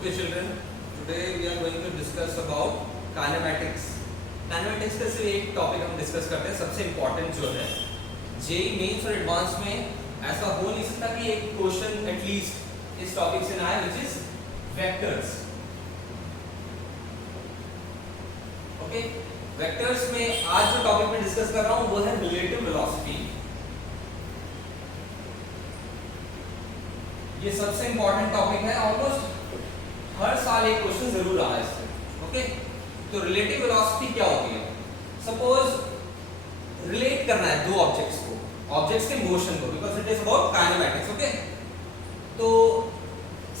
Okay children, today we are going to discuss about kinematics. Kinematics का सिर्फ एक topic हम डिस्कस करते हैं, सबसे इम्पोर्टेंट जो है जेईई मेंस और एडवांस में ऐसा हो नहीं सकता कि एक क्वेश्चन एटलीस्ट इस टॉपिक से ना आए, which is vectors. Okay, vectors में आज जो टॉपिक में डिस्कस कर रहा हूं वो है रिलेटिव वेलोसिटी. ये सबसे इंपॉर्टेंट टॉपिक है, ऑलमोस्ट हर साल एक क्वेश्चन जरूर आ रहा है इससे. ओके, तो रिलेटिव वेलोसिटी क्या होती है? सपोज रिलेट करना है दो ऑब्जेक्ट्स को, ऑब्जेक्ट्स के मोशन को, because it is about kinematics. Okay, तो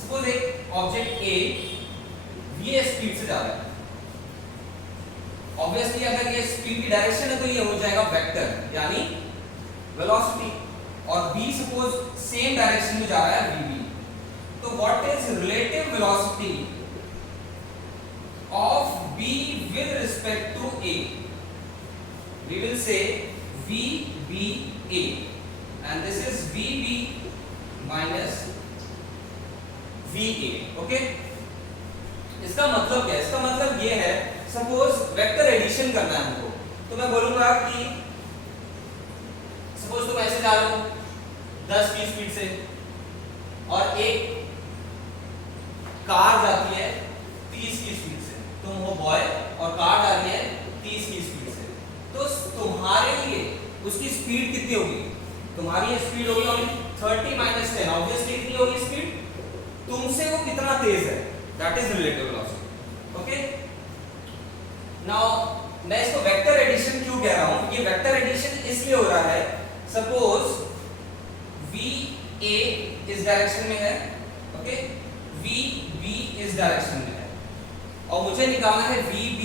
सपोज एक ऑब्जेक्ट ए ये स्पीड से जा रहा है. ऑब्वियसली अगर ये स्पीड की डायरेक्शन है तो ये हो जाएगा वेक्टर, यानी वेलोसिटी. और b सपोज सेम डायरेक्शन में जा रहा है vb. तो what is relative velocity of b with respect to a? We will say vba and this is vb minus va. Okay, इसका मतलब क्या है? इसका मतलब ये है, सपोज वेक्टर एडिशन करना है हमको, तो मैं बोलूंगा कि सपोज तुम ऐसे जा रहे हो 10 की स्पीड से और एक कार जाती है 30 की स्पीड से. तुम हो बॉय और कार जा रही है 30 की स्पीड से. तो तुम्हारे लिए उसकी स्पीड कितनी होगी? तुम्हारी स्पीड होगी ओनली 30 माइनस 10. ऑब्वियसली कितनी होगी स्पीड? तुमसे वो कितना तेज है, that is relative velocity. Okay, now मैं इसको वेक्टर एडिशन क्यों कह रहा हूं? ये वेक्टर एडिशन इसलिए हो रहा है, सपोज VA इस डायरेक्शन में है, ओके, VB इस डायरेक्शन में है, और मुझे निकालना है VB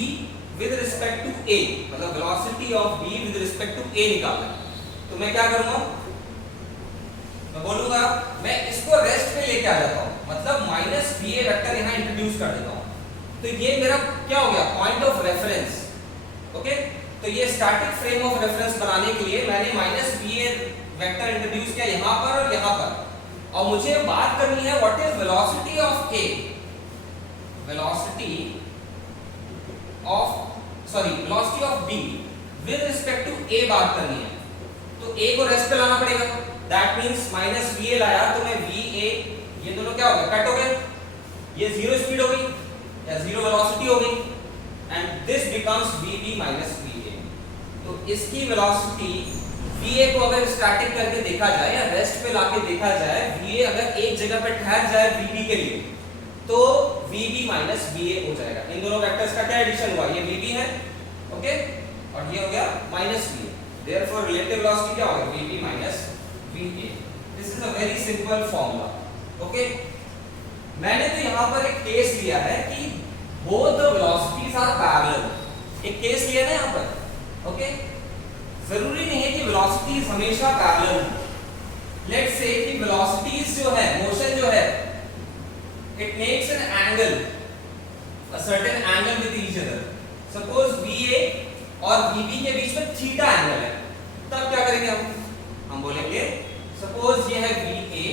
with respect to A, मतलब velocity of B with respect to A निकालना है. तो मैं क्या करूंगा? मैं बोलूंगा मैं इसको रेस्ट पे लेके आ जाता हूं, मतलब माइनस VA वेक्टर यहां इंट्रोड्यूस कर देता हूं. तो ये मेरा क्या हो गया? Point of reference. ओके, तो ये स्टैटिक फ्रेम ऑफ रेफरेंस बनाने के लिए मैंने माइनस VA वेक्टर इंट्रोड्यूस किया यहां पर और यहां पर. और मुझे बात करनी है what is velocity of A, velocity of B with respect to A बात करनी है. तो A को रेस्ट पे लाना पड़ेगा, दैट मींस माइनस VA लाया तो मैं VA, ये दोनों क्या हो गए? कट हो गए. ये जीरो स्पीड हो गई या जीरो वेलोसिटी हो गई, and this becomes VB minus VA. तो इसकी वेलोसिटी VA को अगर स्टैटिक करके देखा जाए या रेस्ट पे लाके देखा जाए, VA अगर एक जगह पे ठहर जाए VB के लिए, तो VB माइनस VA हो जाएगा. इन दोनों वेक्टर्स का क्या एडिशन हुआ? ये VB है, ओके, और ये हो गया minus VA. Therefore relative velocity क्या होगा? VB minus VA. This is a very simple formula. Okay, मैंने तो यहां पर एक केस लिया है कि both the velocities are parallel. एक केस लिया ना यहां पर. ओके, जरूरी नहीं है कि वेलोसिटीज हमेशा पैरेलल हो. लेट्स से कि वेलोसिटीज जो है, मोशन जो है, it makes an angle, a certain angle with each other. Suppose VA और VB के बीच में थीटा एंगल है, तब क्या करेंगे हम बोलेंगे सपोज ये है VA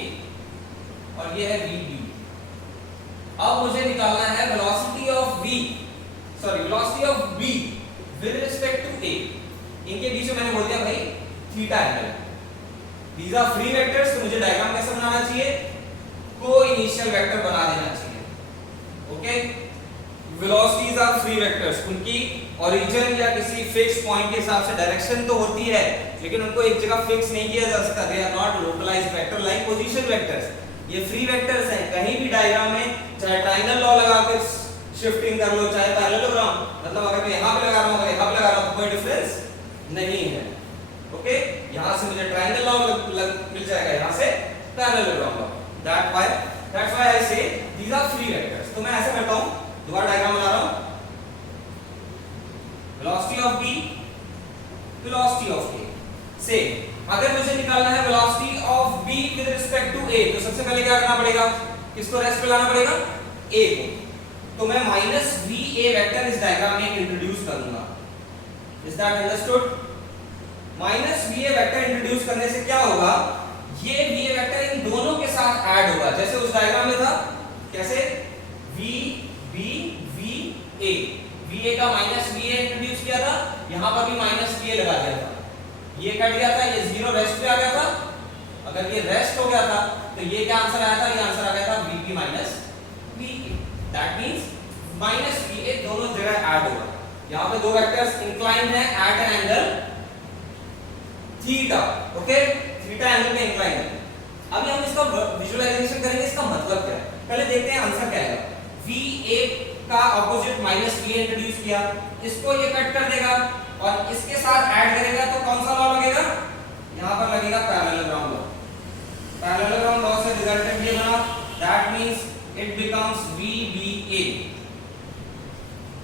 और ये है VB. अब मुझे निकालना है velocity of velocity of B with respect to A. इनके बीच में मैंने बोल दिया भाई theta angle. These are free vectors, तो मुझे डायग्राम कैसे बनाना चाहिए? को इनिशियल वेक्टर बना देना चाहिए. Okay, velocities are free vectors. उनकी ओरिजिन या किसी फिक्स पॉइंट के हिसाब से डायरेक्शन तो होती है, लेकिन उनको एक जगह फिक्स नहीं किया जा सकता. They are not localised vector like position vectors. ये फ्री वेक्टर्स हैं, कहीं भी डायग्राम में चाहे ट्रायंगल लॉ लगा के शिफ्टिंग कर लो, चाहे पैरेललोग्राम, मतलब अगर मैं यहां पे लगा रहा हूं, अगर यहां पे लगा रहा हूं, कोई डिफरेंस नहीं है. ओके, यहां से मुझे ट्रायंगल लॉ मिल जाएगा, यहां से parallelogram law. That's why I से दीस आर फ्री वेक्टर्स. तो मैं ऐसे करता हूं, दोबारा डायग्राम बना रहा हूं. Velocity of B, velocity of A. से अगर मुझे निकालना है velocity of B with respect to A, तो सबसे पहले क्या करना पड़ेगा? किसको रेस्ट पे लाना पड़ेगा? A को. तो मैं माइनस VA वेक्टर इस डायग्राम में इंट्रोड्यूस करूंगा. Is that understood? Minus VA vector introduce करने से क्या होगा? ये VA वेक्टर इन दोनों के साथ ऐड होगा, जैसे उस डायग्राम में था. कैसे? V B V A, V A का माइनस वी ए इंट्रोड्यूस किया था, यहां पर भी माइनस वी ए लगा दिया था, ये कट गया था, ये जीरो रेस्ट पे आ गया था। अगर ये रेस्ट हो गया था तो ये क्या आंसर आया था, ये आंसर आ गया था VP minus VA. That means minus VA दोनों जगह ऐड होगा। यहां पे दो वेक्टर्स इंक्लाइंड है at an angle theta, okay, theta angle पे इंक्लाइंड है। अभी हम इसका विजुअलाइजेशन करेंगे, इसका मतलब क्या है पहले देखते हैं आंसर क्या आएगा। वी ए का ऑपोजिट माइनस वी इंट्रोड्यूस किया, इसको ये कट कर देगा और इसके साथ ऐड करेगा तो कौन सा लॉ लगेगा, यहां पर लगेगा पैरेललोग्राम लॉ। पैरेललोग्राम लॉ से रिजल्टेंट ये बना, that means it becomes VBA।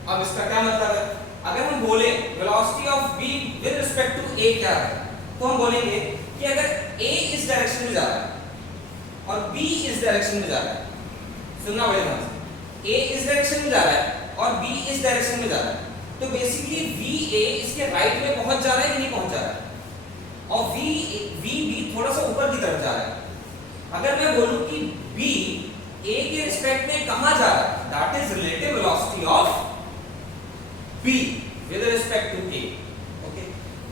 अब इसका क्या मतलब है, अगर हम बोले velocity of B with respect to A क्या है, तो हम बोलेंगे कि अगर A इस डायरेक्शन में जा रहा है और B इस डायरेक्शन में जा रहा है, सुनना बड़े ध्यान से, A इस डायरेक्शन में जा रहा है और B इस डायरेक्शन में जा रहा है, तो बेसिकली VA इसके राइट में पहुंच जा रहा है कि नहीं पहुंच जा रहा है, और VB थोड़ा सा ऊपर की तरफ जा रहा है। अगर मैं बोलूं कि B A के रिस्पेक्ट में कहां जा रहा है, that is relative velocity of B with respect to A, okay.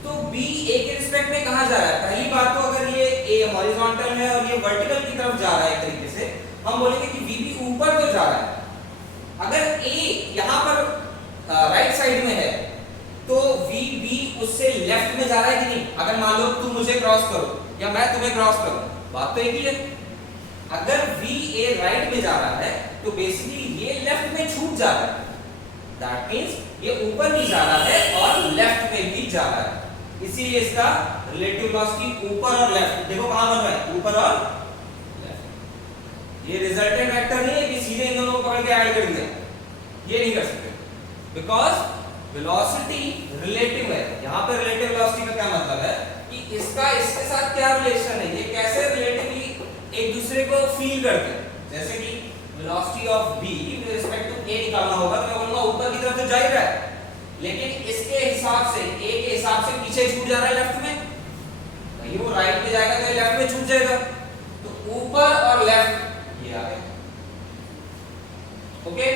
तो B A के रिस्पेक्ट में कहां जा रहा है, पहली बात तो अगर ये A हॉरिजॉन्टल है और ये वर्टिकल की तरफ जा रहा है एक तरीके से, हम बोलेंगे कि VB ऊपर तो जा रहा है। अगर A यहां पर राइट साइड में है तो VB उससे लेफ्ट में जा रहा है कि नहीं। अगर मान लो तुम मुझे क्रॉस करो या मैं तुम्हें क्रॉस करूं, बात तो एक ही है। अगर VA राइट में जा रहा है तो बेसिकली ये लेफ्ट में छूट जा रहा है, दैट मींस ये ऊपर भी जा रहा है और लेफ्ट में भी जा रहा है। इसीलिए इसका रिलेटिव वेलोसिटी ऊपर और लेफ्ट, देखो कहां बन रहा है, ऊपर और लेफ्ट। ये रिजल्टेंट वेक्टर नहीं है कि सीधे इन दोनों को पकड़ के ऐड कर दिया, ये नहीं कर सकते, बिकॉज वेलोसिटी रिलेटिव है। यहां पे रिलेटिव वेलोसिटी का क्या मतलब है कि इसका इसके साथ क्या रिलेशन है, ये कैसे रिलेटिवली एक दूसरे को फील करते हैं। जैसे कि velocity of B with respect to A निकालना होगा तो मैं बोलूंगा ऊपर की तरफ तो जा ही रहा है, लेकिन इसके हिसाब से A के हिसाब से पीछे छूट जा रहा है लेफ्ट में, नहीं वो राइट में जाएगा तो ये लेफ्ट में छूट जाएगा, तो ऊपर और लेफ्ट ये आ गया, ओके।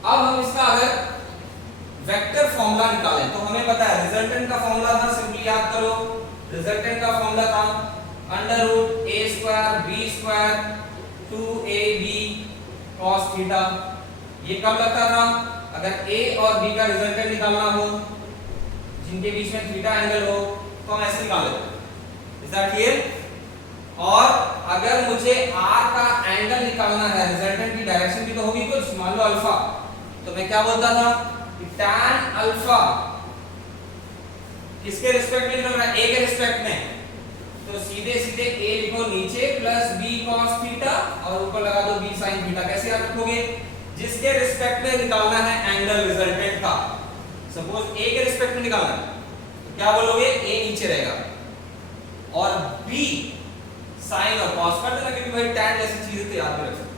अब हम इसका अगर वेक्टर फॉर्मूला निकालें तो हमें पता है रिजल्टेंट का फॉर्मूला था, सिंपली याद करो, रिजल्टेंट का फॉर्मूला था √a²b² 2ab cos थीटा। ये कब लगता था, अगर A और B का रिजल्टेंट निकालना हो जिनके बीच में थीटा एंगल हो तो हम ऐसे निकाल लेते हैं, इज दैट क्लियर। और अगर मुझे R का एंगल निकालना है, रिजल्टेंट की डायरेक्शन भी तो होगी कुछ, मान लो अल्फा, तो मैं क्या बोलता था कि tan अल्फा किसके रिस्पेक्ट में निकल रहा है, A के रिस्पेक्ट में, तो सीधे सीधे A लिखो नीचे प्लस B cos थीटा और ऊपर लगा दो B sin थीटा। कैसे याद रखोगे, जिसके रिस्पेक्ट में निकालना है एंगल रिजल्टेंट का, सपोज A के रिस्पेक्ट में निकालना है तो क्या बोलोगे, A नीचे रहेगा और B sin और cos कर देना, क्योंकि भाई tan जैसी चीजें तो याद में रख सकते,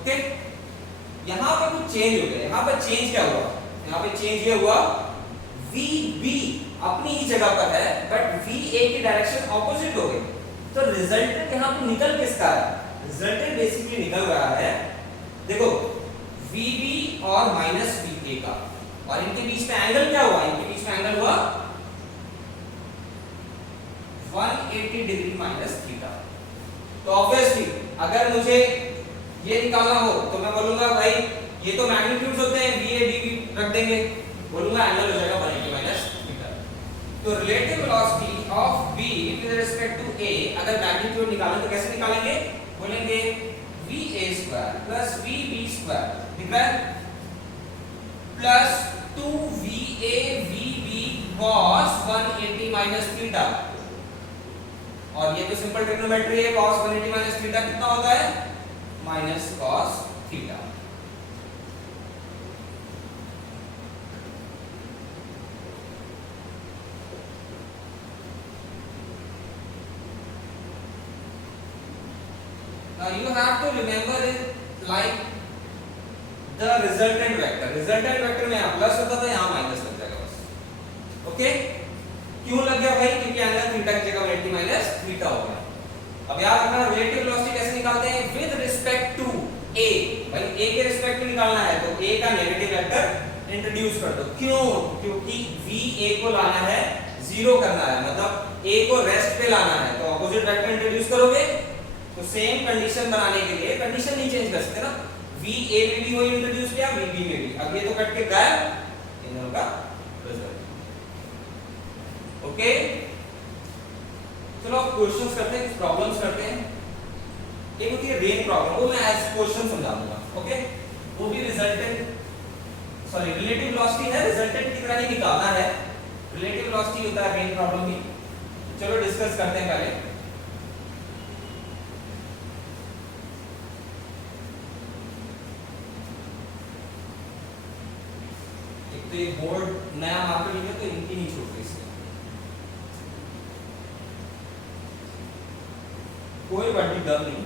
ओके। यहां पर कुछ चेंज हो गया, यहां पर चेंज क्या हुआ, यहां पे चेंज ये हुआ VB अपनी ही जगह पर है बट VA की डायरेक्शन ऑपोजिट हो गई, तो रिजल्टेंट यहां पे निकल किसका है, रिजल्टेंट बेसिकली निकल रहा है, देखो VB और माइनस VA का, और इनके बीच में एंगल क्या हुआ, इनके बीच में एंगल हुआ 180 डिग्री माइनस थीटा। तो ऑब्वियसली अगर मुझे ये निकालना हो तो मैं बोलूंगा भाई ये तो मैग्नीट्यूड्स होते हैं, VA DB रख देंगे, बोलूंगा एंगल हो जाएगा 180 माइनस थीटा। तो relative velocity of B with respect to A अगर मैग्नीट्यूड निकालें तो कैसे निकालेंगे, बोलेंगे VA² प्लस VB² दिख रहा है, plus 2VA VB cos 180 minus theta, और ये तो सिंपल ट्रिग्नोमेट्री है, cos 180 माइनस थीटा कितना होता है, minus cos theta. Now you have to remember it like the resultant vector. Resultant vector में यहाँ प्लस होता था, यहाँ माइनस लग जाएगा बस, ओके। क्यों लग गया भाई, क्योंकि एंगल थीटा की जगह 180 माइनस थीटा हो गया। अब याद रखना रिलेटिव वेलोसिटी कैसे निकालते हैं, विद रिस्पेक्ट टू A। भाई A ए के रिस्पेक्ट में निकालना है तो ए का नेगेटिव वेक्टर इंट्रोड्यूस कर दो। क्यों? क्योंकि वी ए को लाना है, जीरो करना है, मतलब ए को रेस्ट पे लाना है, तो ऑपोजिट वेक्टर इंट्रोड्यूस करोगे। तो सेम कंडीशन बनाने के लिए कंडीशन नहीं चेंज कर सकते ना, वी ए में भी वही इंट्रोड्यूस किया, वी बी में भी। अब ये तो कट के गायब, इन दोनों का रिजल्ट। ओके, चलो अब क्वेश्चंस करते हैं, प्रॉब्लम्स करते हैं। एक होती है रेन प्रॉब्लम, वो मैं एज क्वेश्चन समझा दूंगा। ओके, वो भी रिजल्टेंट सॉरी रिलेटिव वेलोसिटी है, रिजल्टेंट की तरह ही निकालना है। रिलेटिव वेलोसिटी होता है रेन प्रॉब्लम भी। चलो डिस्कस करते हैं पहले। एक तो ये बोर्ड नया मार्केट है तो इनकी नहीं छूट रही, कोई बड़ी डर नहीं।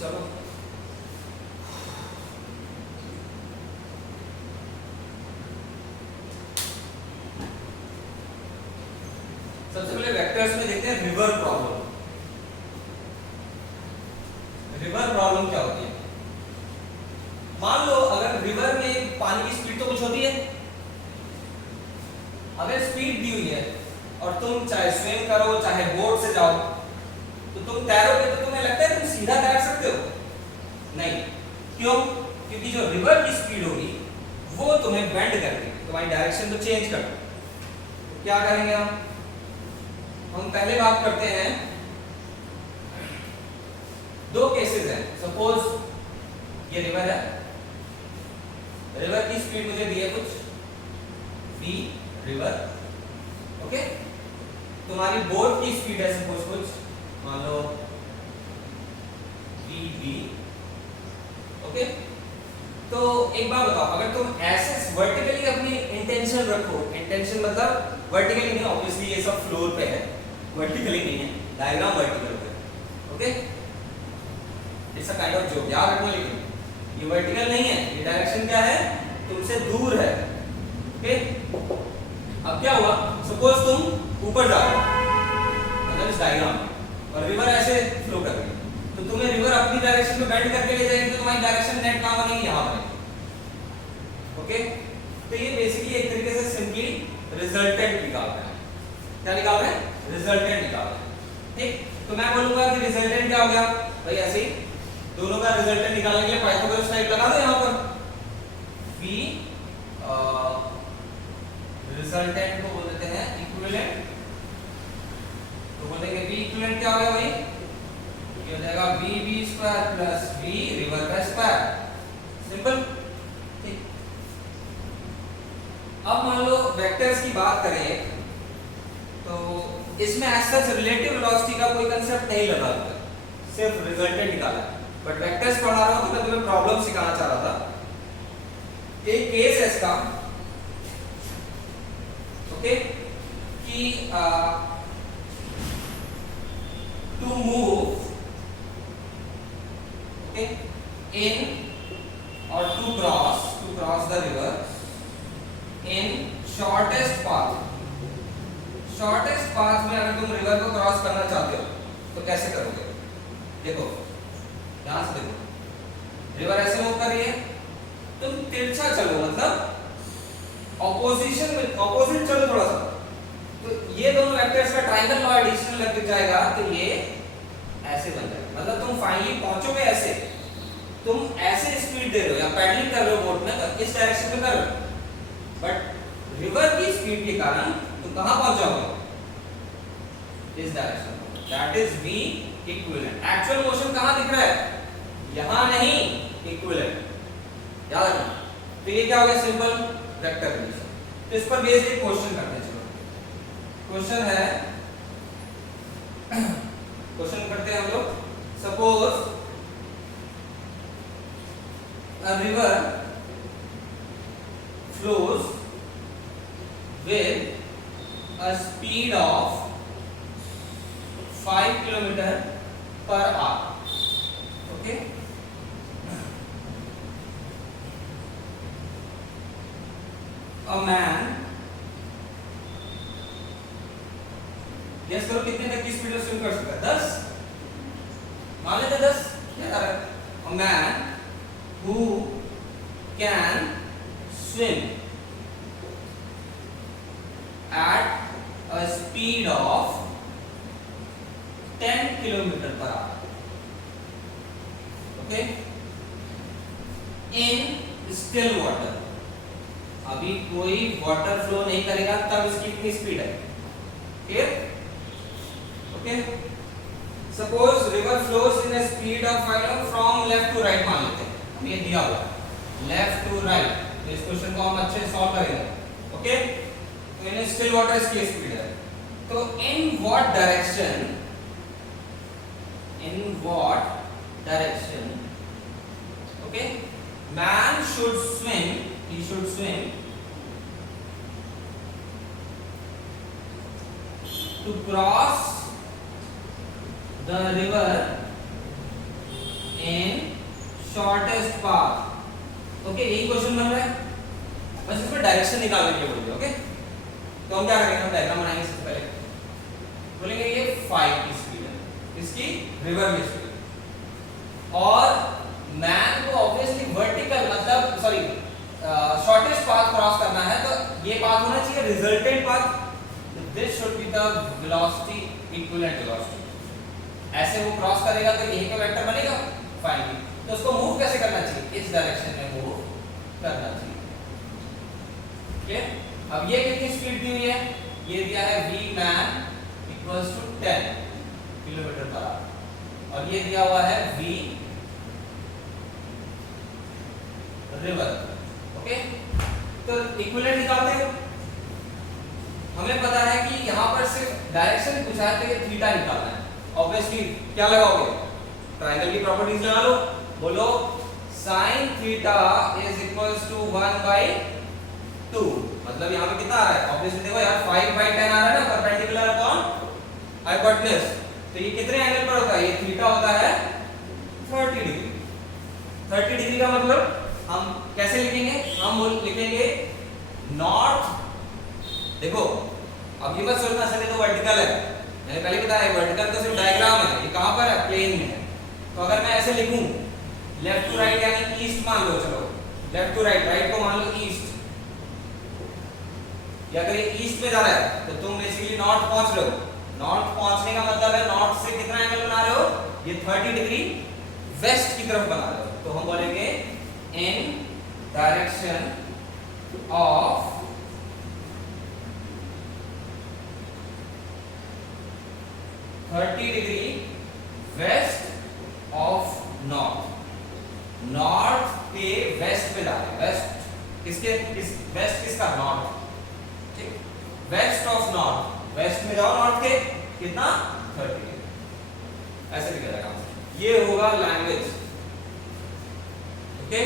चलो सबसे पहले वेक्टर्स में देखते हैं रिवर प्रॉब्लम। रिवर प्रॉब्लम क्या होती है? मान लो अगर रिवर में पानी की स्पीड तो कुछ होती है, अगर स्पीड दी हुई है और तुम चाहे स्विम करो चाहे बोट से जाओ, तो तुम तैरोगे तो तुम्हें लगता है तुम सीधा तैर सकते हो? नहीं। क्यों? क्योंकि जो रिवर की स्पीड होगी वो तुम्हें बेंड करके तुम्हारी डायरेक्शन तो चेंज कर। तो क्या करेंगे हम पहले बात करते हैं, दो केसेस हैं। सपोज ये रिवर है, रिवर की स्पीड मुझे दी है कुछ v रिवर, ओके। तुम्हारी बोट की स्पीड है सपोज कुछ मान लो v, ओके। तो एक बात बताओ, अगर तुम ऐसे वर्टिकली अपनी इंटेंशन रखो, इंटेंशन मतलब वर्टिकली नहीं, ऑब्वियसली ये सब फ्लोर पे है, वर्टिकली नहीं है, डायग्राम वर्टिकल पे, okay. It's a kind of joke, याद रखना। लेकिन ये वर्टिकल नहीं है, ये डायरेक्शन क्या है, तुमसे दूर है, ओके। अब क्या हुआ, सपोज तुम ऊपर जा रहे हो मतलब इस डायग्राम में, और रिवर ऐसे फ्लो कर रही है, तो तुम्हें रिवर अपनी डायरेक्शन में बेंड करके ले जाएगी, तो तुम्हारी डायरेक्शन नेट कहां बनेगी, यहां बनेगी, ओके। तो ये बेसिकली एक तरीके से सिंपली रिजल्टेंट निकाल रहे हैं। क्या निकाल रहे हैं? रिजल्टेंट निकाल रहे हैं, ठीक। तो मैं बोलूंगा कि रिजल्टेंट क्या हो गया भाई, ऐसे ही दोनों का रिजल्टेंट निकालने के लिए पाइथागोरस टाइप लगा दो यहां पर। v रिजल्टेंट को बोल देते हैं इक्विवेलेंट, तो बोलेंगे v इक्विवेलेंट क्या हो गया भाई, ये हो जाएगा vb square plus v river का स्क्वायर, सिंपल, ठीक। अब मान लो वेक्टर्स की बात करें तो इसमें एज सच रिलेटिव वेलोसिटी का कोई कांसेप्ट नहीं लगा हुआ, सिर्फ रिजल्टेंट निकाला। बट वेक्टर्स पढ़ा रहा हूं तो मैं तुम्हें प्रॉब्लम सिखाना चाह रहा था। एक केस है इसका, ओके, कि टू मूव, ओके, इन और to cross the river in shortest path. Shortest path में अगर तुम रिवर को क्रॉस करना चाहते हो तो कैसे करोगे? देखो ध्यान से देखो, रिवर ऐसे मूव कर रही है, तुम तिरछा चलो, मतलब ऑपोजिशन में, ऑपोजिट चलो थोड़ा सा, तो ये दोनों वेक्टर्स का ट्रायंगल लॉ एडिशन लग जाएगा, तो ये ऐसे बन जाएगा। मतलब तुम फाइनली पहुंचोगे ऐसे, तुम ऐसे स्पीड दे रहे हो या पैडलिंग कर रहे हो बोट में, तो इस डायरेक्शन में कर रहे हो, बट रिवर की स्पीड के कारण तुम कहां पहुंच जाओगे, इस डायरेक्शन में। That is v equivalent. Actual motion कहां दिख रहा है, यहां नहीं, इक्विवेलेंट, याद रखना। तो ये क्या हो गया, सिंपल वेक्टर रिलेशन। तो इस पर बेस्ड एक क्वेश्चन करते हैं। चलो क्वेश्चन है, क्वेश्चन करते हैं हम लोग। Suppose a river flows with a speed of 5 km per hour, okay. A man, guess करो कितने तक की स्पीड में स्विम कर सकता है? 10, मान लेते 10, क्या कर रहा है, man who can swim at a speed of 10 kilometer per hour. Okay? In still water. अभी कोई वाटर फ्लो नहीं करेगा तब इसकी कितनी स्पीड है? Clear? Okay? Suppose river flows in a speed of from left to right मान लेते हैं. हम ये दिया हुआ है left to right. तो इस क्वेश्चन को हम अच्छे से सॉल्व करेंगे. Okay? तो इन स्टिल वाटर इसकी स्पीड है. तो in what direction? In what direction? Okay? Man should swim. He should swim to cross the river in shortest path. Okay, यही क्वेश्चन बन रहा है. बस इसमें डायरेक्शन निकालने के लिए बोलिए. ओके, तो हम क्या करेंगे? हम डायग्राम बनाएंगे. सबसे पहले बोलेंगे ये 5 की स्पीड है, इसकी रिवर की स्पीड, और मैन को ऑब्वियसली वर्टिकल मतलब सॉरी शॉर्टेस्ट पाथ क्रॉस करना है, तो ये पाथ होना चाहिए resultant path. This should be the velocity equivalent velocity. ऐसे वो क्रॉस करेगा तो यही का वेक्टर बनेगा फाइनली. तो उसको मूव कैसे करना चाहिए? इस डायरेक्शन में मूव करना चाहिए. ओके, अब ये कितनी स्पीड दी हुई है? ये दिया है v man equals to 10 kilometre per hour, और ये दिया हुआ है v रिवर. ओके, तो इक्विवेलेंट निकालते हैं. हमें पता है कि यहाँ पर सिर्फ डायरेक्शन पूछा है, तो ये थीटा निकालना है. ऑब्वियसली क्या लगाओगे? ट्रायंगल की प्रॉपर्टीज लगा लो. बोलो sin theta is equals to 1/2. मतलब यहाँ पे कितना आ रहा है? ऑब्वियसली देखो यार 5/10 आ रहा है ना, परपेंडिकुलर अपॉन हाइपोटेन्यूज. तो ये कितने एंगल पर होता है? ये थीटा होता है 30 डिग्री. 30 डिग्री का मतलब हम कैसे लिखेंगे? हम लिखेंगे नॉर्थ. देखो अब ये मत सोचना सर ये तो वर्टिकल है, मैंने पहले बताया वर्टिकल तो सिर्फ डायग्राम है. ये कहां पर है? प्लेन में है. तो अगर मैं ऐसे लिखूं लेफ्ट टू राइट यानी ईस्ट मान लो. चलो लेफ्ट टू राइट, राइट को मान लो ईस्ट. या अगर ये ईस्ट में जा रहा है तो तुम बेसिकली नॉर्थ पहुंच रहे हो. नॉर्थ पहुंचने का मतलब है नॉर्थ से कितना एंगल बना रहे हो? ये 30 डिग्री वेस्ट की तरफ बना रहे हो. तो हम बोलेंगे in direction of 30 degree west of north. North के वेस्ट में जा रहे हैं. वेस्ट किसके? वेस्ट किसका? नॉर्थ. ठीक, वेस्ट ऑफ नॉर्थ. वेस्ट में जाओ नॉर्थ के कितना? 30 डिग्री. ऐसे लिखा जाएगा. ये होगा लैंग्वेज. ओके,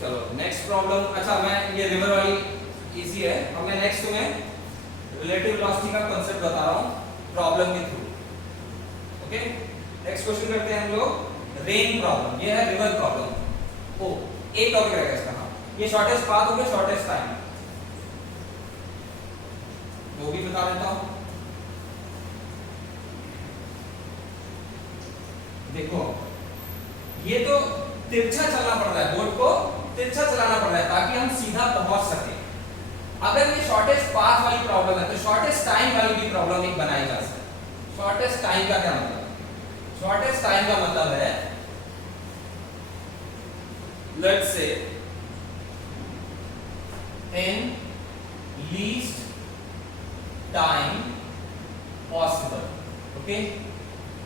चलो नेक्स्ट प्रॉब्लम. अच्छा मैं ये रिवर वाली इजी है. अब मैं नेक्स्ट तुम्हें रिलेटिव वेलोसिटी का कांसेप्ट बता रहा हूं प्रॉब्लम के थ्रू. ओके, नेक्स्ट क्वेश्चन करते हैं हम लोग. Rain problem. ये है रिवर प्रॉब्लम. ओ एक टॉपिक रहेगा इसका. हाँ, ये शॉर्टेस्ट पाथ हो गया, शॉर्टेस्ट टाइम वो भी बता देता हूं. देखो ये तो तिरछा चलना पड़ रहा है, बोट को तिरछा चलाना पड़ रहा है ताकि हम सीधा पहुंच सके. अगर ये शॉर्टेस्ट पाथ वाली प्रॉब्लम है तो शॉर्टेस्ट टाइम वाली भी प्रॉब्लम एक बनाई जा सकती है. शॉर्टेस्ट टाइम का क्या मतलब? शॉर्टेस्ट टाइम का मतलब है let's say in least time possible. Okay,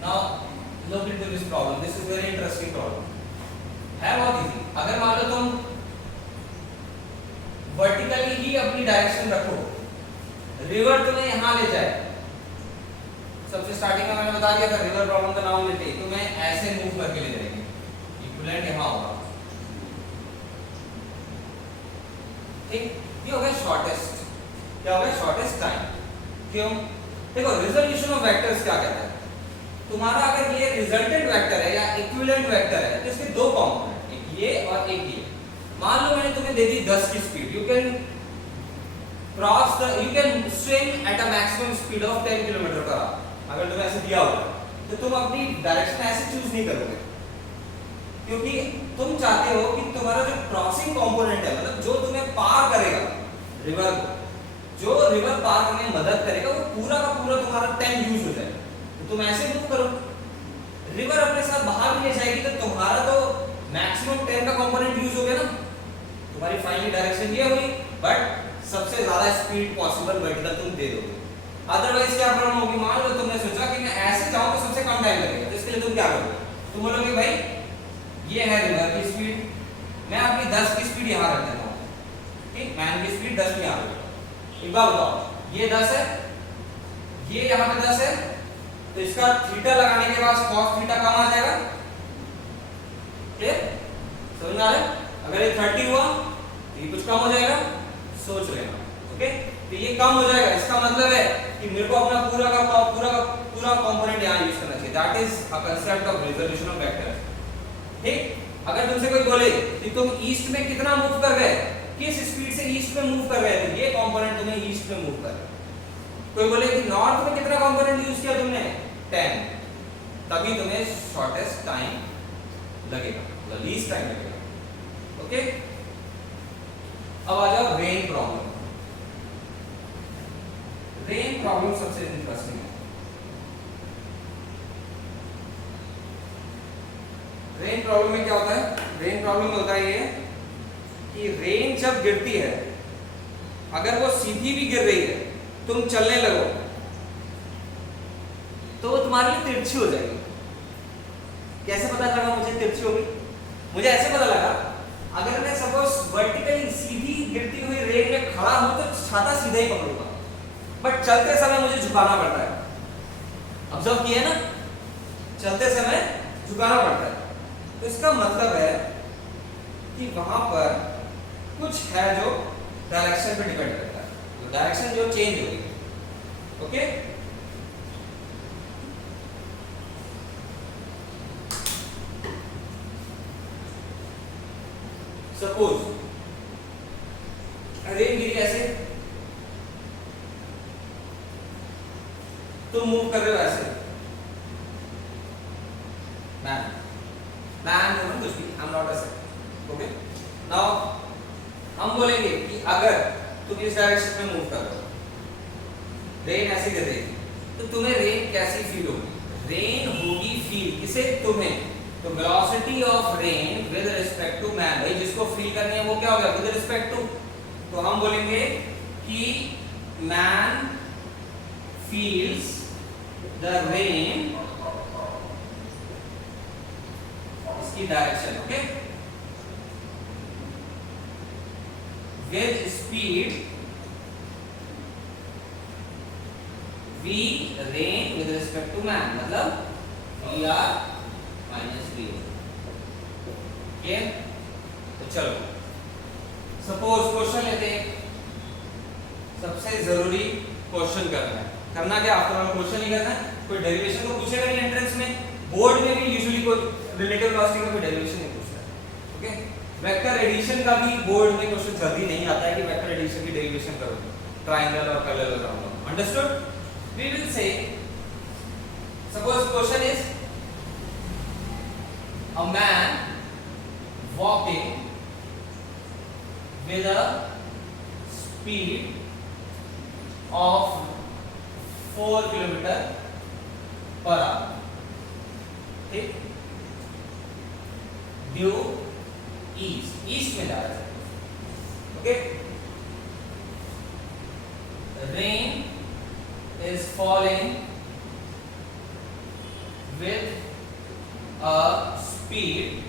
now look into this problem. This is very interesting problem. है बहुत इजी. अगर मान लो तुम वर्टिकली ही अपनी डायरेक्शन रखो, रिवर तुम्हें यहां ले जाए. सबसे स्टार्टिंग में मैंने बता दिया था रिवर प्रॉब्लम का नाम लेते ही तुम्हें ऐसे मूव करके ले जाएंगे. इक्विवेलेंट यहां होगा. ठीक, ये हो गया शॉर्टेस्ट. क्या हो गया? Shortest time. क्यों? देखो रिजोल्यूशन ऑफ वेक्टर्स क्या कहता है. तुम्हारा अगर ये रिजल्टेंट वेक्टर है या इक्विवेलेंट वेक्टर है तो इसके दो कंपोनेंट, एक ये और एक ये. मान लो मैंने तुम्हें दे दी 10 की speed. You can swim at a maximum speed of 10 kilometre per our. अगर तुम्हें ऐसे दिया हुआ तो तुम अपनी डायरेक्शन ऐसे चूज नहीं करोगे. क्योंकि तुम चाहते हो कि तुम्हारा जो क्रॉसिंग कंपोनेंट है, मतलब जो तुम्हें पार करेगा रिवर को, जो रिवर पार करने में मदद करेगा, वो पूरा का पूरा तुम्हारा 10 यूज हो जाएगा। तो तुम ऐसे मूव करो, रिवर अपने साथ बाहर भी ले जाएगी, तो तुम्हारा तो मैक्सिमम 10 का कंपोनेंट यूज हो गया ना। तुम्हारी फाइनल डायरेक्शन ये हुई, बट सबसे ज्यादा स्पीड पॉसिबल वर्टिकल तुम दे दोगे। अदरवाइज क्या प्रॉब्लम होगी, मान लो तुमने सोचा कि मैं ऐसे जाऊं तो सबसे कम टाइम लगेगा, तो इसके लिए तुम क्या करोगे, तुम बोलोगे भाई ये है रिवर की स्पीड, मैं अपनी 10 की स्पीड यहां रख देता हूं, ठीक, मैन की स्पीड 10 यहां रख। एक बात बताओ, ये 10 है, ये यहां पे 10 है, तो इसका थीटा लगाने के बाद cos थीटा कम आ जाएगा। क्लियर, समझ में आ रहा है? अगर ये 30 हुआ तो ये कुछ कम हो जाएगा, सोच लेना। ओके, तो ये कम हो जाएगा, इसका मतलब है कि मेरे को अपना पूरा कंपोनेंट यहां यूज करना चाहिए। That is a concept of resolution of vector. ठीक, अगर तुमसे कोई बोले कि तुम ईस्ट में कितना मूव कर रहे, किस स्पीड से ईस्ट में मूव कर रहे हैं, तो ये कंपोनेंट तुम्हें ईस्ट में मूव कर रहा है। कोई बोले कि नॉर्थ में कितना कंपोनेंट यूज किया तुमने, 10, तभी तुम्हें शॉर्टेस्ट टाइम लगेगा, मतलब लीस्ट टाइम लगेगा। ओके, अब आ जाओ रेन प्रॉब्लम। रेन प्रॉब्लम सबसे इंटरेस्टिंग है। रेन प्रॉब्लम में क्या होता है, रेन प्रॉब्लम में होता है ये कि रेन जब गिरती है, अगर वो सीधी भी गिर रही है, तुम चलने लगो तो वो तुम्हारे लिए तिरछी हो जाएगी। कैसे पता लगा मुझे तिरछी होगी? मुझे ऐसे पता लगा, अगर मैं सपोज वर्टिकली सीधी गिरती हुई रेन में खड़ा हूं तो छाता सीधा ही पकड़ूंगा, बट चलते समय मुझे झुकाना पड़ता है। ऑब्जर्व किया ना, चलते समय झुकाना पड़ता है। तो इसका मतलब है कि वहां पर कुछ है जो डायरेक्शन पे डिपेंड करता है, तो डायरेक्शन जो चेंज होगी। ओके, सपोज रेन गिरी ऐसे, तुम मूव कर रहे हो ऐसे, मैन मूवमेंट कुछ भी, आई एम नॉट ऐसे। ओके, नाउ हम बोलेंगे कि अगर तुम इस डायरेक्शन में मूव कर रहे हो, रेन ऐसे गिर रही है, तो तुम्हें रेन कैसी फील होगी? रेन होगी फील किसे? तुम्हें। तो velocity of rain with respect to man, भाई जिसको फील करनी है वो क्या हो गया, विद रिस्पेक्ट टू। तो हम बोलेंगे कि मैन फील्स द रेन, इसकी direction, okay, with speed v rain with respect to man, मतलब vr माइनस v। ओके, तो चलो सपोज क्वेश्चन लेते हैं, सबसे जरूरी क्वेश्चन करना है। करना क्या, आफ्टर ऑल क्वेश्चन ही करना है, कोई डेरिवेशन तो पूछेगा नहीं एंट्रेंस में, बोर्ड में भी यूजुअली कोई रिलेटिव वेलोसिटी का कोई डेरिवेशन नहीं पूछता है। ओके, वेक्टर एडिशन का भी बोर्ड में क्वेश्चन जल्दी नहीं आता है कि वेक्टर एडिशन की डेरिवेशन करो, ट्रायंगल और parallelogram. Understood? We will say, suppose question is a man walking with a speed of 4 kilometre per our, ठीक, ड्यू ईस्ट में जा रहा है। Okay, rain is falling with a speed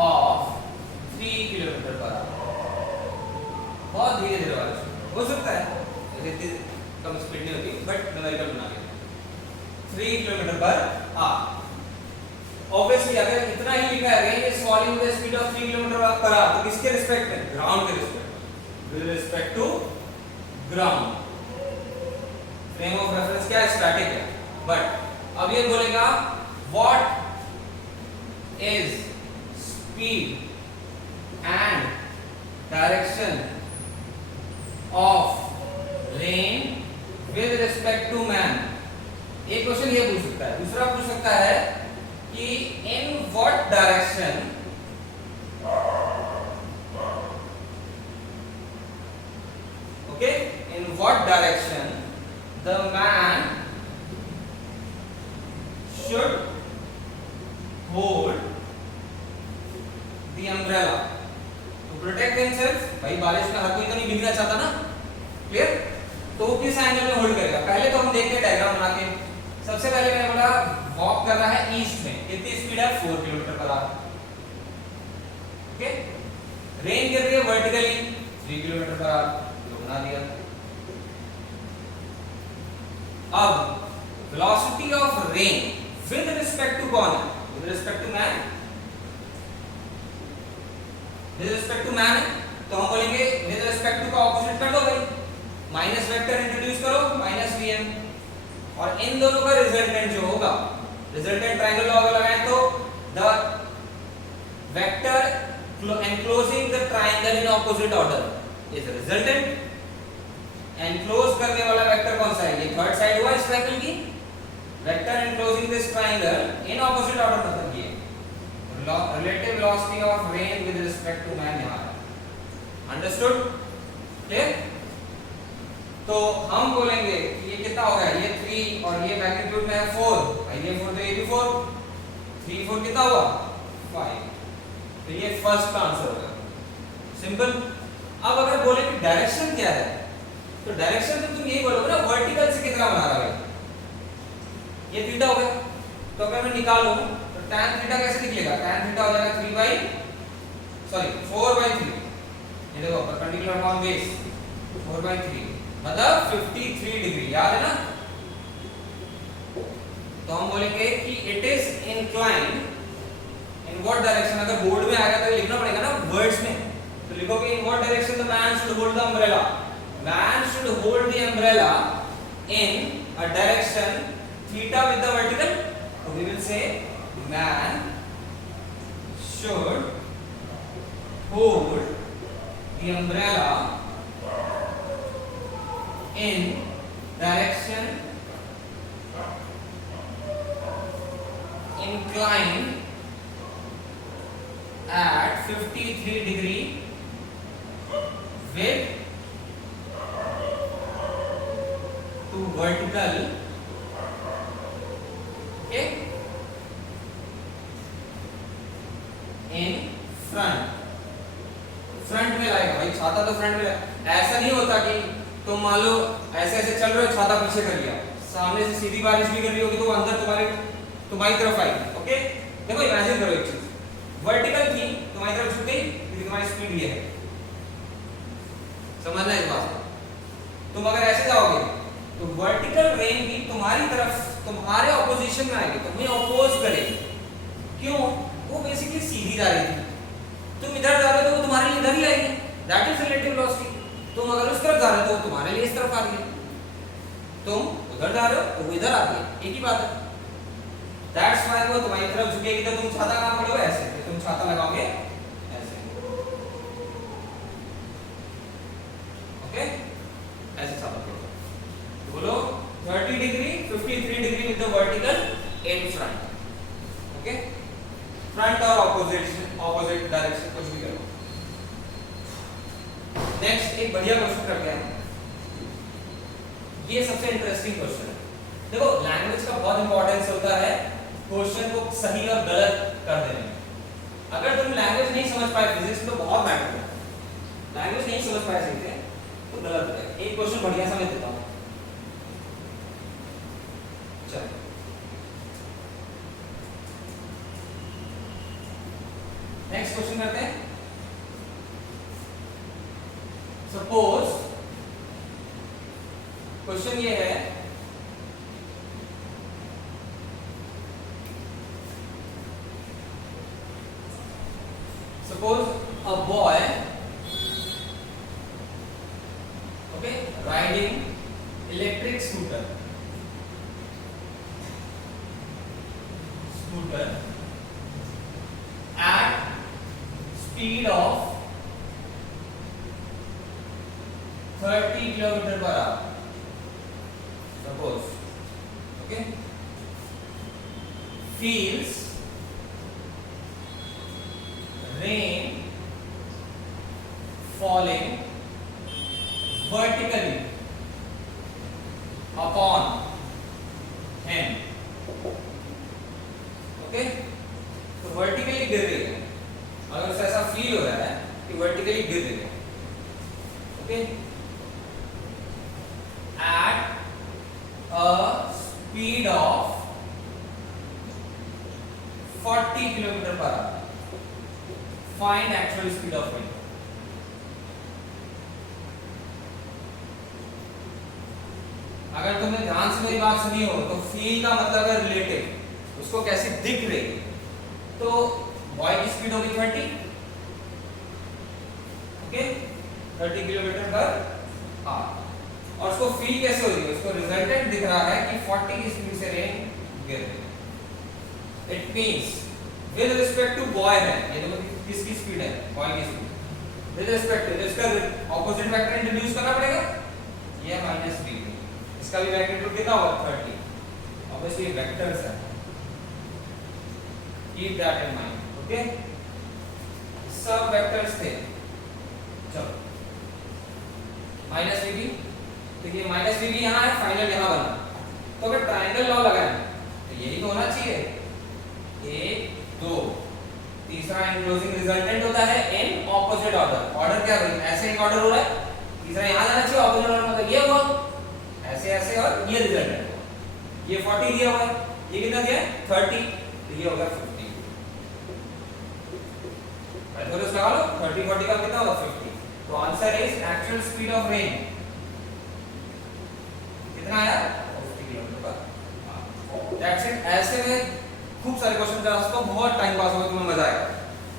of 3 kilometre per our. बहुत धीरे धीरे वाला हो सकता है, इतनी कम स्पीड नहीं होती, बट न्यूमेरिकल बना के 3 किलोमीटर पर आवर। ऑब्वियसली अगर इतना ही लिखा है, rain is falling with speed of 3 kilometre per hour, तो किसके रिस्पेक्ट में? ग्राउंड के रिस्पेक्ट में, with respect to ground. Frame of reference क्या है? स्टैटिक है। बट अब ये बोलेगा what is speed and direction of rain with respect to man. एक क्वेश्चन ये पूछ सकता है, दूसरा पूछ सकता है कि in what direction okay in what direction the man should hold the umbrella to protect himself. भाई बारिश में हर कोई तो नहीं भीगना चाहता ना, क्लियर? तो वो किस एंगल में होल्ड करेगा? पहले तो हम देखते हैं डायग्राम बना के। सबसे पहले मैंने बोला वॉक कर रहा है ईस्ट में, कितनी स्पीड है? 4 kilometre per our. Okay, rain गिर रही है वर्टिकली 3 किलोमीटर पर आवर, तो बना दिया। अब velocity of rain with respect to कौन है? With respect to man. With respect to man है तो हम बोलेंगे विद रिस्पेक्ट टू का ऑपोजिट कर दो भाई, माइनस वेक्टर इंट्रोड्यूस करो माइनस वीएम, और इन दोनों का रिजल्टेंट जो होगा, रिजल्टेंट ट्रायंगल लॉ लगाएं तो the vector enclosing the triangle in opposite order is resultant। enclose करने वाला वेक्टर कौन सा है? ये थर्ड साइड हुआ इस ट्रायंगल की। Vector enclosing this triangle in opposite order मतलब ये relative velocity of rain with respect to man यहाँ है। understood? ठीक? तो हम बोलेंगे कि ये कितना हो गया? ये 3 और ये मैग्नीट्यूड में है 4, ये 4 तो ये भी 4, 3 4 कितना हुआ? 5। तो ये फर्स्ट का आंसर होगा, सिंपल। अब अगर बोले कि डायरेक्शन क्या है, तो डायरेक्शन तो तुम यही बोलोगे ना वर्टिकल से कितना बना रहा है, ये थीटा हो गया। तो अगर मैं निकालूं तो tan थीटा कैसे निकलेगा? tan थीटा हो जाएगा 4/3, ये देखो परपेंडिकुलर अपॉन बेस 4/3 मतलब 53 डिग्री, याद है ना? तो हम बोलेंगे कि it is inclined in what direction. अगर बोर्ड में आएगा तो लिखना पड़ेगा ना वर्ड्स में, तो लिखोगे in what direction the man should hold the umbrella. Man should hold the umbrella in a direction theta with the vertical. तो we will say man should hold the umbrella in direction inclined at 53 degree with to vertical, okay, in front। Front में लाएगा भाई, छाता तो front में। ऐसा नहीं होता कि तुम मान लो ऐसे ऐसे चल रहे हो, छाता पीछे कर लिया, सामने से सीधी बारिश भी कर रही होगी तो वो अंदर तुम्हारी तरफ आई। ओके, देखो इमेजिन करो एक चीज, वर्टिकल थी तुम्हारी तरफ झुक गई क्योंकि तुम्हारी स्पीड ये है, समझना इस बात को। तुम अगर ऐसे जाओगे तो वर्टिकल रेन भी तुम्हारी तरफ, तुम्हारे ऑपोजिशन में आएगी, तुम्हें अपोज करेगी। क्यों? वो बेसिकली सीधी जा रही थी, तुम इधर जा रहे हो तो वो तुम्हारे लिए इधर ही आएगी, दैट इज रिलेटिव वेलोसिटी। तुम अगर उस तरफ जा रहे हो तो तुम्हारे लिए इस तरफ आ रही है, तुम उधर जा रहे हो तो वो इधर आ रही है, एक ही बात है। दैट्स व्हाई वो तुम्हारी तरफ झुकेगी तो तुम छाता कहां पकड़ोगे? ऐसे, तो तुम छाता लगाओगे ऐसे, ओके, ऐसे छाता पकड़ो। बोलो 30 degree 53 degree with the vertical in front, okay, front और ऑपोजिट डायरेक्शन कुछ भी करो। नेक्स्ट एक बढ़िया क्वेश्चन करते हैं, ये सबसे इंटरेस्टिंग क्वेश्चन है। देखो लैंग्वेज का बहुत इंपॉर्टेंस होता है क्वेश्चन को सही और गलत कर देने में। अगर तुम लैंग्वेज नहीं समझ पाए फिजिक्स में तो बहुत मैटर करता है, लैंग्वेज नहीं समझ पाए सही से तो गलत हो जाएगा। एक क्वेश्चन बढ़िया समझ देता हूं, चलो नेक्स्ट क्वेश्चन करते हैं। सपोज क्वेश्चन ये है, suppose a boy, okay, riding electric scooter at speed of 30 kilometre per our, suppose, okay, feels okay, तो वर्टिकली गिर रही है, अगर उसे ऐसा फील हो रहा है कि वर्टिकली गिर रही है, okay, at a speed of 40 kilometre per our, find actual speed of wind. अगर तुमने ध्यान से मेरी बात सुनी हो तो फील का मतलब है रिलेटिव, उसको कैसी दिख रही, तो बॉय की स्पीड होगी 20, ओके, 30 किलोमीटर पर आवर, और उसको फील कैसे हो रही है, उसको रिजल्टेंट दिख रहा है कि 40 की स्पीड से रेन गिर रही है। It means with respect to boy है, ये देखो किसकी स्पीड है, बॉय की स्पीड, विद रिस्पेक्ट टू, इसका ऑपोजिट वेक्टर इंट्रोड्यूस करना पड़ेगा, ये माइनस v, इसका भी मैग्नीट्यूड कितना होगा 30, ऑब्वियसली वेक्टर्स है, keep that in mind, okay, सब वेक्टर्स थे। चलो माइनस वी, तो ये माइनस वी यहाँ है, फाइनल यहाँ बना, तो अगर ट्रायंगल लॉ लगाएं तो यही तो होना चाहिए, 1 2, तीसरा एनक्लोजिंग रिजल्टेंट होता है इन ऑपोजिट ऑर्डर, ऑर्डर क्या है, ऐसे एक ऑर्डर हो रहा है, तीसरा यहाँ जाना चाहिए ऑपोजिट ऑर्डर, मतलब ये हुआ ऐसे ऐसे, और ये रिजल्टेंट हुआ, ये 40 दिया हुआ है, ये कितना दिया है 30, तो ये होगा 50, मैथमेटिक्स लगा लो, 30 40 का कितना होगा 50, तो answer is actual speed of rain कितना आया 50 किलोमीटर पर, दैट्स इट। ऐसे में खूब सारे क्वेश्चन कर सकते हो, बहुत टाइम पास होगा, तुम्हें मजा आएगा,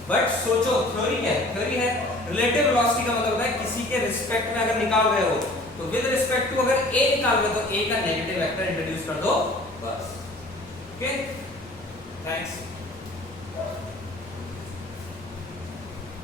बट सोचो थ्योरी क्या है, थ्योरी है रिलेटिव वेलोसिटी का मतलब होता है किसी के रिस्पेक्ट में अगर निकाल रहे हो तो विद रिस्पेक्ट टू अगर a निकाल रहे हो तो a का नेगेटिव वेक्टर इंट्रोड्यूस कर दो बस, ओके, थैंक्स।